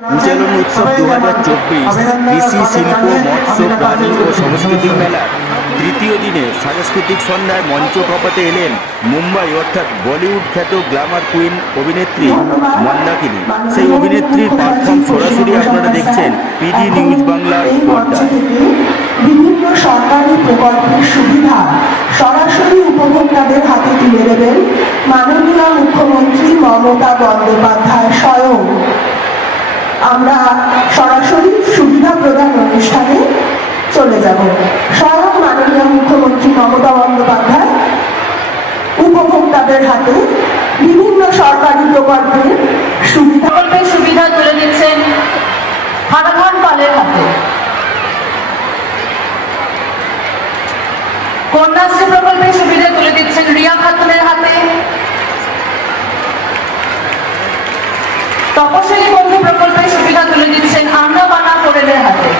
উজ্জ্বলন উৎসব 2024 কৃষি শিল্প মৎস্য প্রাণী ও সাংস্কৃতিক মেলার তৃতীয় দিনে সাংস্কৃতিক সন্ধ্যায় মঞ্চ কাঁপাতে এলেন মুম্বাই অর্থাৎ বলিউড খ্যাত গ্ল্যামার কুইন অভিনেত্রী মন্দাকিনী। সেই অভিনেত্রীর পারফর্ম সরাসরি আপনারা দেখছেন পিজি নিউজ বাংলার পর্দায়। বিভিন্ন সরকারি প্রকল্পের সুবিধা সরাসরি উপভোক্তাদের হাতে তুলে দেবেন মাননীয় মুখ্যমন্ত্রী মমতা বন্দ্যোপাধ্যায় স্বয়ং। আমরা সরাসরি সুবিধা প্রদান অনুষ্ঠানে চলে যাব। স্বয়ং মাননীয় মুখ্যমন্ত্রী মমতা বন্দ্যোপাধ্যায় উপভোক্তাদের হাতে বিভিন্ন সরকারি প্রকল্পের সুবিধা তুলে দিচ্ছেন ফারাখান পালের হাতে। কন্যাশ্রী প্রকল্পের সুবিধা তুলে দিচ্ছেন রিয়া খাতুনের হাতে। তপশিলি বন্ধু প্রকল্পের সুবিধা তুলে দিচ্ছেন আন্না বানা কোরেলের হাতে।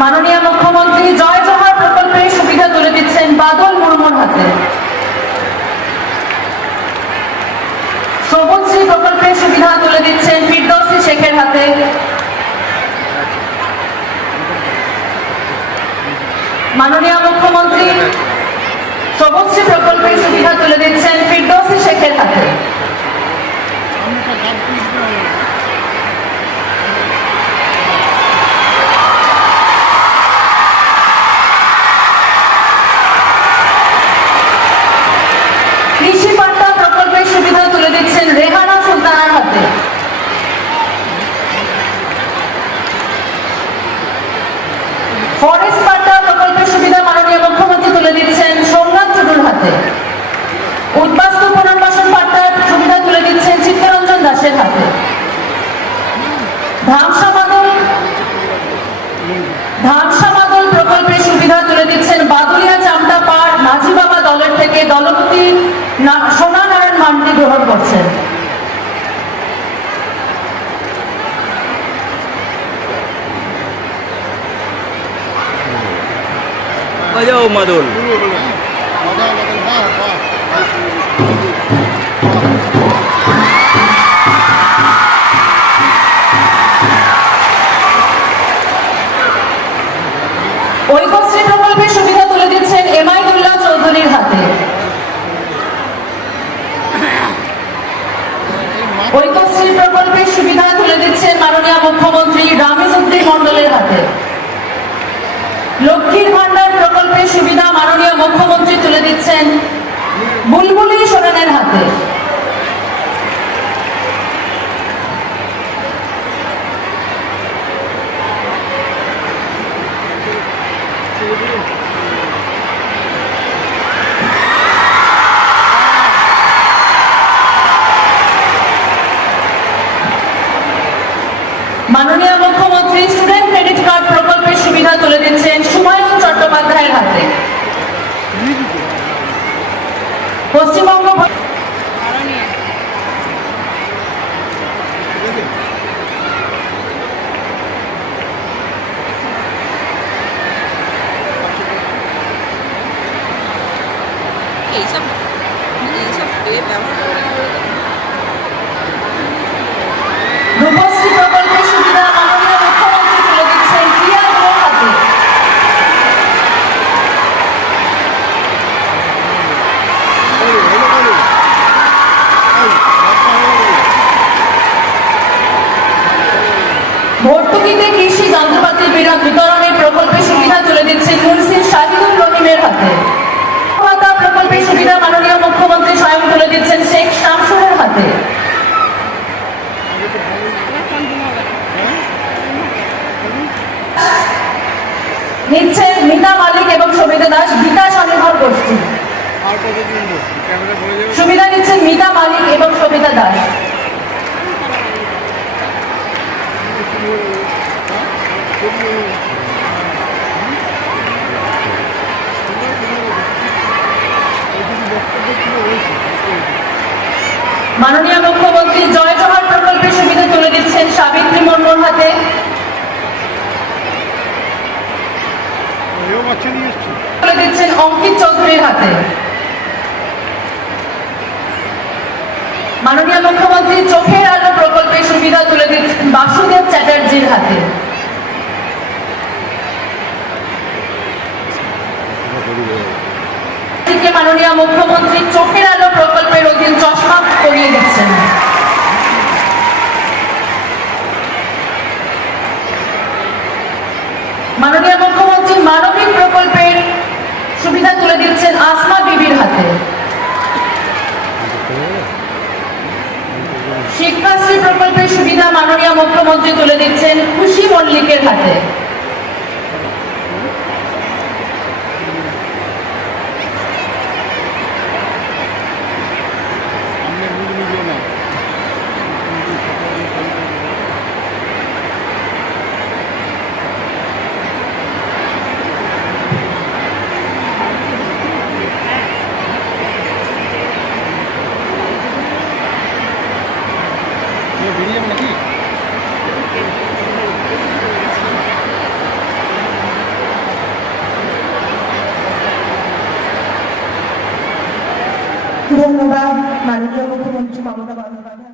মাননীয় মুখ্যমন্ত্রী জয় জোহার প্রকল্পের সুবিধা তুলে দিচ্ছেন বাদল মুর্মুর হাতে। সবুজশ্রী প্রকল্পের সুবিধা তুলে দিচ্ছেন ফিরদৌসী শেখের হাতে। মাননীয় মুখ্যমন্ত্রী সবুজশ্রী প্রকল্পের সুবিধা তুলে দিচ্ছেন ফিরদৌসী শেখের হাতে। কৃষি পাট্টা প্রকল্পের সুবিধা তুলে দিচ্ছেন রেহানা সুলতানার হাতে। ফরেস্ট পাট্টা প্রকল্পের সুবিধা মাননীয় মুখ্যমন্ত্রী তুলে দিচ্ছেন সোমনাথ টুডুর হাতে। উদ্বাস্তু পুনর্বাসন পাট্টার সুবিধা তুলে দিচ্ছেন চিত্তরঞ্জন দাসের হাতে। ধামসা মাদল প্রকল্পের সুবিধা তুলে দিচ্ছেন বাদুলিয়া চামটা পাড় মাঝি বাবা দলের থেকে দলপতি সোনা নারায়ণ মান্ডি গ্রহণ করছেন। মাদল ঐক্যশ্রী প্রকল্পের সুবিধা তুলে দিচ্ছেন এমাইদুল্লাহ চৌধুরীর হাতে। ঐক্যশ্রী প্রকল্পের সুবিধা তুলে দিচ্ছেন মাননীয় মুখ্যমন্ত্রী রামিজউদ্দিন মন্ডলের হাতে। লক্ষ্মীর ভান্ডার প্রকল্পের সুবিধা মাননীয় মুখ্যমন্ত্রী তুলে দিচ্ছেন বুলবুলি সোরেনের হাতে। মাননীয় মুখ্যমন্ত্রী স্টুডেন্ট ক্রেডিট কার্ড প্রকল্পের সুবিধা তুলে দিচ্ছেন সুমায়ুন চট্টোপাধ্যায়ের হাতে। পশ্চিমবঙ্গ রূপশ্রী প্রকল্পের সুবিধা মাননীয় মুখ্যমন্ত্রী তুলে দিচ্ছেন প্রিয়া গুহর হাতে। ভর্তুকিতে কৃষি যন্ত্রপাতি বিতরণের প্রকল্পের সুবিধা তুলে দিচ্ছেন মুন্সি শাহিদুল রহিমের হাতে। ভাতা প্রকল্পের সুবিধা মাননীয় মুখ্যমন্ত্রী স্বয়ং তুলে দিচ্ছেন শেখ শামসুরের হাতে। নিচ্ছেন মিতা মালিক এবং সবিতা দাস গীতা স্বনির্ভর গোষ্ঠী। সুবিধা নিচ্ছেন মিতা মালিক এবং সবিতা দাস। মাননীয় মুখ্যমন্ত্রী জয় জোহার প্রকল্পের সুবিধা তুলে দিচ্ছেন সাবিত্রী মুর্মুর হাতে। তুলে দিচ্ছেন অঙ্কিত মুখ্যমন্ত্রীর হাতে। মাননীয় মুখ্যমন্ত্রী চোখের আলো প্রকল্পের সুবিধা তুলে দিচ্ছেন বাসুদেব চ্যাটার্জির হাতে। মাননীয় মুখ্যমন্ত্রী চোখের আলো প্রকল্পের অধীন চশমা করিয়ে দিচ্ছেন। মাননীয় মুখ্যমন্ত্রী মানবিক প্রকল্পের সুবিধা তুলে দিচ্ছেন আসমা বিবির হাতে। শিক্ষাশ্রী প্রকল্পের সুবিধা মাননীয় মুখ্যমন্ত্রী তুলে দিচ্ছেন খুশি মল্লিকের হাতে। ধন্যবাদ মাননীয় মুখ্যমন্ত্রী মমতা বন্দ্যোপাধ্যায়।